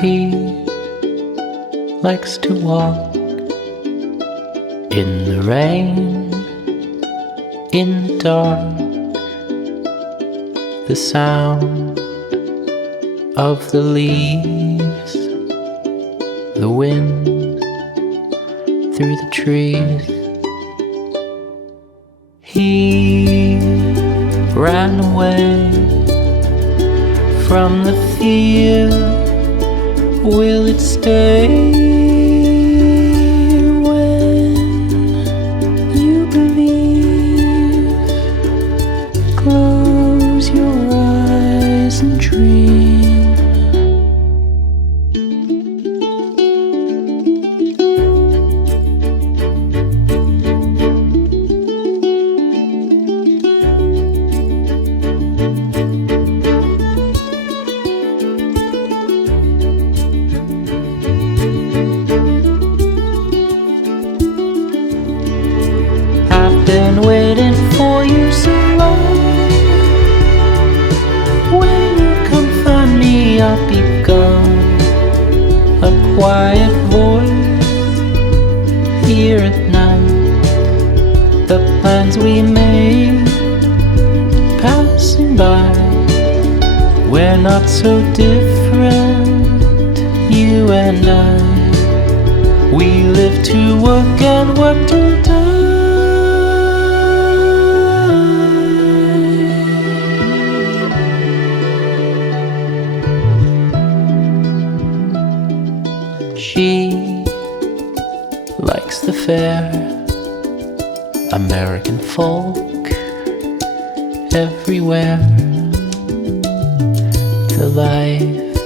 He likes to walk in the rain, in the dark, the sound of the leaves, the wind through the trees. He ran away from the fear. Will it stay when you believe? Close your eyes and dream. Been waiting for you so long. When you come find me, I'll be gone. A quiet voice here at night. The plans we made passing by. We're not so different, you and I. We live to work and work to die. She likes the fair, American folk everywhere. The life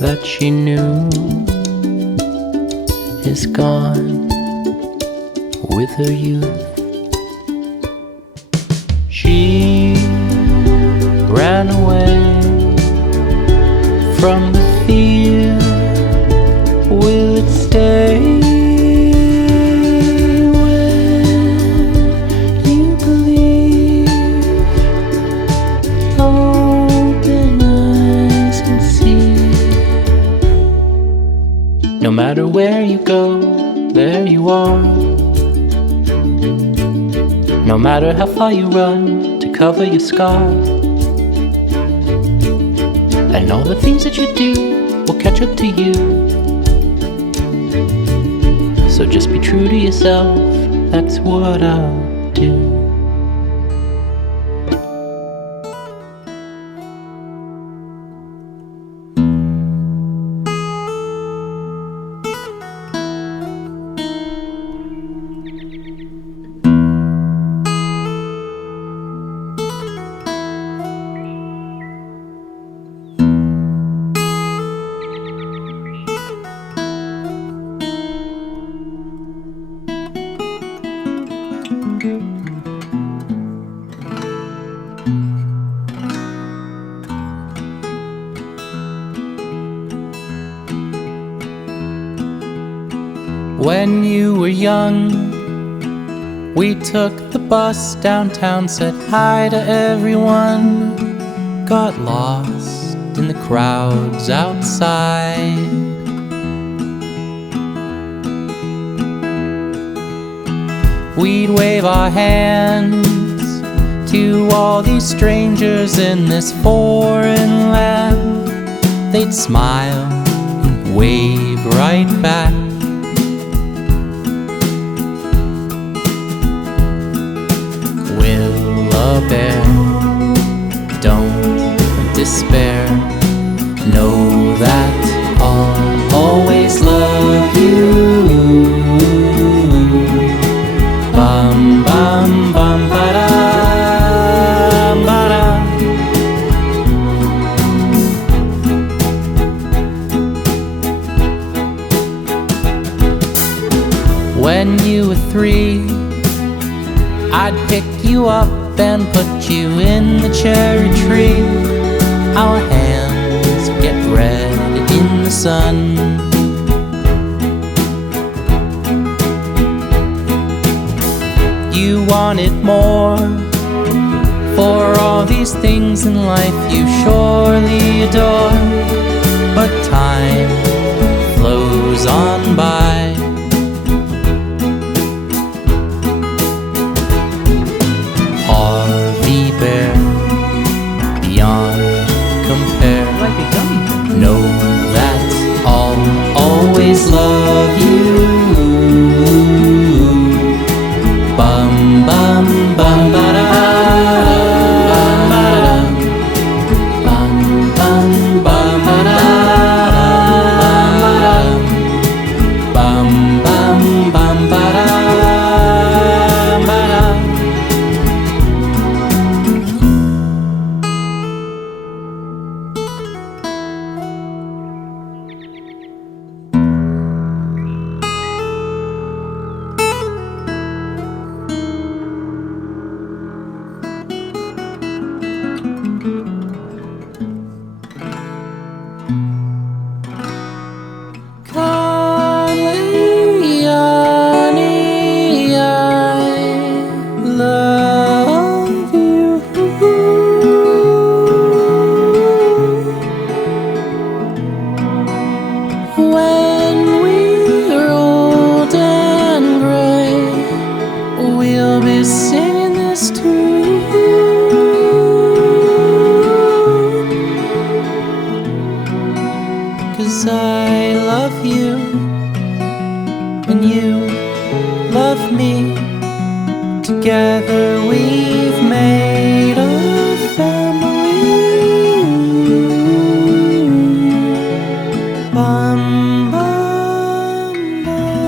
that she knew is gone with her youth. She ran away from the fear. Will it stay when you believe? Open eyes and see. No matter where you go, there you are. No matter how far you run to cover your scars. And all the things that you do will catch up to you. So just be true to yourself, that's what I'll do. When you were young, we took the bus downtown, said hi to everyone, got lost in the crowds outside. We'd wave our hands to all these strangers in this foreign land. They'd smile and wave right back. Bear, don't despair. Know that I'll always love you. Bum bum bum ba-dum ba-dum. When you were 3, I'd pick you up and put you in the cherry tree. Our hands get red in the sun. You wanted more. For all these things in life you surely adore. but time flows on by. Harvey Bear, beyond compare. Like a gummy bear. Know that I'll always love you. Bum bum bum ba-da, bum bum bum ba-da, bum bum bum ba-da, ba-da. Conley, honey, I love you. When we're old and gray, we'll be singing this to you. 'Cause I love you, and you love me. Together we've made a family. Bum, bum, bum.